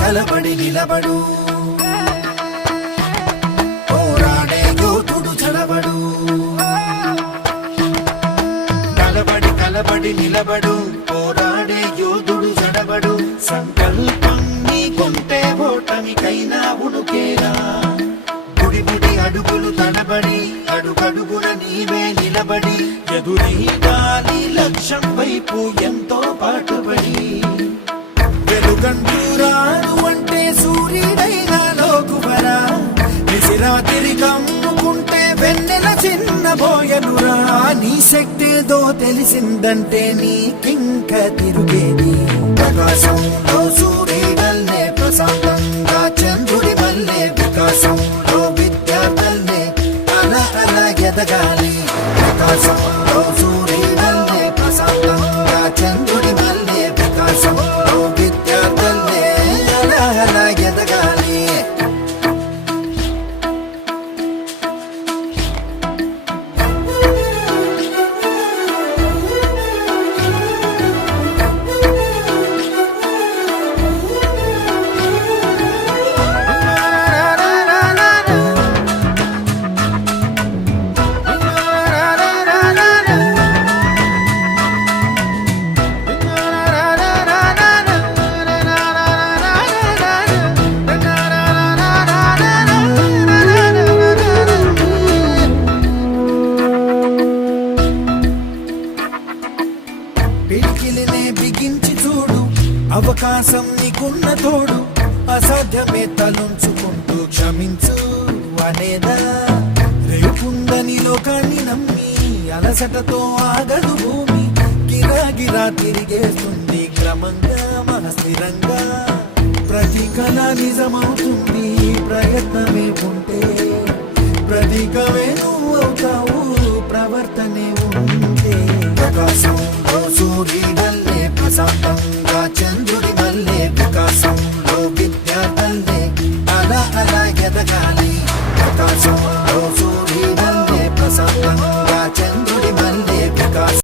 కలబడి నిలబడు పోరాడే యోధుడు చలబడు. కలబడి నిలబడు పోరాడే యోధుడు చడబడు. సంకల్పం నీకుంటే ఓటమికైనా ఉనుకేలా. బుడి అడుగులు తడబడి అడుగడుగున నీవే నిలబడి ఎదురీదాలి లక్ష్యం వైపు ఎంతో పాటుపడి. వెలుగంటూరాను అంటే సూర్యుడైనా లోకువరా. నిసిరాతిరి కమ్ముకుంటే వెన్నెల చిన్నబోయనురా. నీ శక్తేదో తెలిసిందంటే నీకింక తిరుగేది. ప్రకాశంలో సూర్యుడల్లే ప్రశాంతంగా చంద్రుడి వల్లే. వికాసంలో విద్యార్థుల్నే అలా ఎదగాలి. ప్రకాశంలో సూర్యుడల్లే ప్రశాంతంగా చంద్రుడి వల్లే. వికాసంలో విద్యార్థుల్నే అలా ఎదగాలి. పిడికిలినే బిగించి చూడు, అవకాశం నీకున్న తోడు. అసాధ్యమే తలుంచుకుంటూ క్షమించు అనేదా. రేపుందని లోకాన్ని నమ్మి అలసటతో ఆగదు భూమి. గిరాగిరా తిరిగేస్తుంది క్రమంగా మహస్థిరంగా. ప్రతి కళ నిజమవుతుంది ప్రయత్నమే ఉంటే. ప్రతీకమే నువ్వు అవుతావు ప్రవర్తనే ఉంటే. ప్రకాశంలో సూర్యుడల్లే ప్రశాంతంగా చంద్రుడి వల్లే. వికాసంలో విద్యార్థుల్నే అలా ఎదగాలి. ప్రకాశంలో సూర్యుడల్లే ప్రశాంతంగా చంద్రుడి